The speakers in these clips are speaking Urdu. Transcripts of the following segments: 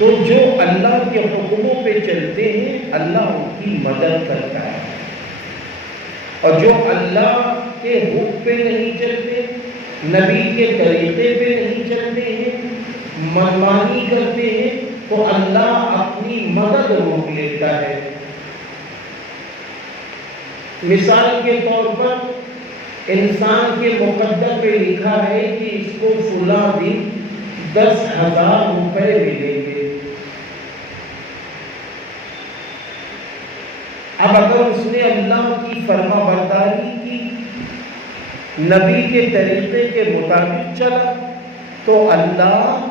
تو جو اللہ کے حکموں پہ چلتے ہیں اللہ ان کی مدد کرتا ہے، اور جو اللہ کے حکم پہ نہیں چلتے، نبی کے طریقے پہ نہیں چلتے ہیں، منمانی کرتے ہیں، تو اللہ اپنی مدد روک لیتا ہے۔ مثال کے طور پر انسان کے مقدر پہ لکھا ہے کہ اس کو فلاں دن 10,000 روپے ملیں گے۔ اب اگر اس نے اللہ کی فرما برداری کی، نبی کے طریقے کے مطابق چلا، تو اللہ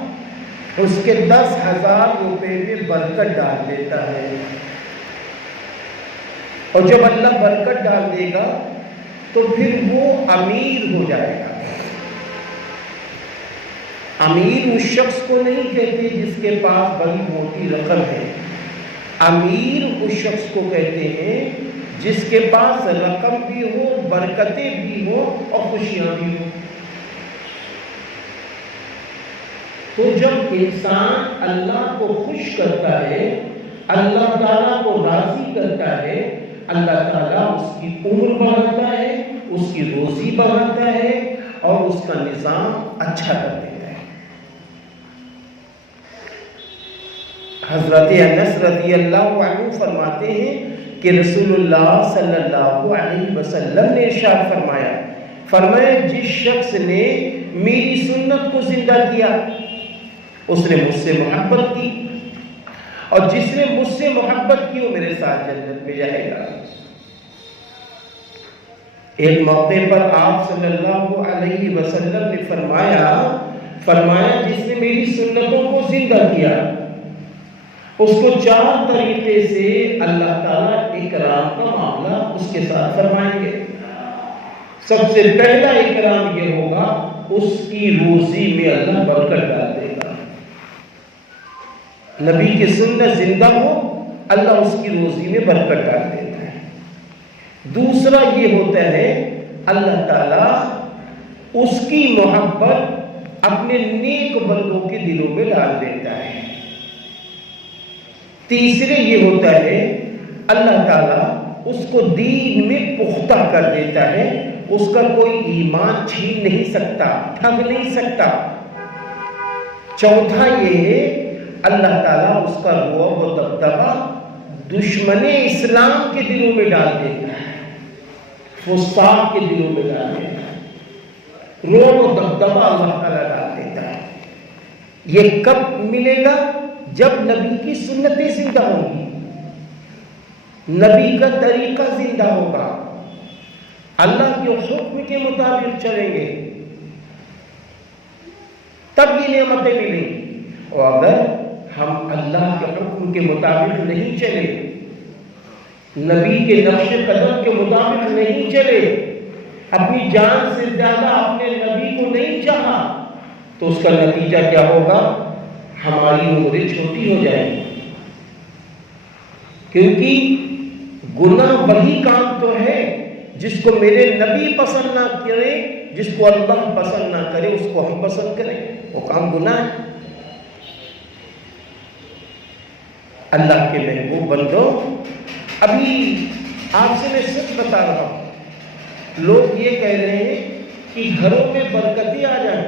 اس کے 10,000 روپے میں برکت ڈال دیتا ہے، اور جب اللہ برکت ڈال دے گا تو پھر وہ امیر ہو جائے گا۔ امیر اس شخص کو نہیں کہتے جس کے پاس بڑی موٹی رقم ہے، امیر اس شخص کو کہتے ہیں جس کے پاس رقم بھی ہو، برکتیں بھی ہو اور خوشیاں بھی ہو۔ تو جب انسان اللہ کو خوش کرتا ہے، اللہ تعالیٰ کو راضی کرتا ہے، اللہ تعالیٰ اس کی عمر بڑھاتا ہے، اس کی روزی بڑھاتا ہے، اور اس کا نظام اچھا کر دیتا ہے۔ حضرت انس رضی اللہ عنہ فرماتے ہیں کہ رسول اللہ صلی اللہ علیہ وسلم نے ارشاد فرمایا جس شخص نے میری سنت کو زندہ کیا اس نے مجھ سے محبت کی، اور جس نے مجھ سے محبت کی وہ میرے ساتھ جنت میں جائے گا۔ ایک موقع پر آپ صلی اللہ علیہ وسلم نے فرمایا جس نے میری سنتوں کو زندہ کیا اس کو 4 طریقے سے اللہ تعالیٰ اکرام کا معاملہ اس کے ساتھ فرمائیں گے۔ سب سے پہلا اکرام یہ ہوگا اس کی روزی میں اللہ برکت ڈال دے گا۔ نبی کی سنت زندہ ہو، اللہ اس کی روزی میں برکت ڈال دیتا ہے۔ دوسرا یہ ہوتا ہے اللہ تعالیٰ اس کی محبت اپنے نیک بندوں کے دلوں میں ڈال دیتا ہے۔ تیسرے یہ ہوتا ہے اللہ تعالیٰ اس کو دین میں پختہ کر دیتا ہے، اس کا کوئی ایمان چھین نہیں سکتا، ٹھگ نہیں سکتا۔ چوتھا یہ ہے اللہ تعالیٰ اس کا رعب و دبدبہ دشمن اسلام کے دلوں میں ڈال دیتا ہے، فساق کے دلوں میں ڈال دیتا ہے، رعب و دبدبہ اللہ تعالیٰ ڈال دیتا ہے۔ یہ کب ملے گا؟ جب نبی کی سنتیں زندہ ہوں گی، نبی کا طریقہ زندہ ہوگا، اللہ کے حکم کے مطابق چلیں گے، تب یہ نعمتیں ملیں گی۔ اور اگر ہم اللہ کے حکم کے مطابق نہیں چلے، نبی کے نقش قدم کے مطابق نہیں چلے، اپنی جان سے زیادہ اپنے نبی کو نہیں چاہا، تو اس کا نتیجہ کیا ہوگا؟ ہماری عمریں چھوٹی ہو جائیں گی، کیونکہ گناہ وہی کام تو ہے جس کو میرے نبی پسند نہ کرے، جس کو اللہ پسند نہ کرے اس کو ہم پسند کریں، وہ کام گناہ ہے۔ اللہ کے محبوب بندوں، ابھی آپ سے میں سچ بتا رہا ہوں، لوگ یہ کہہ رہے ہیں کہ گھروں میں برکتیں آ جائیں،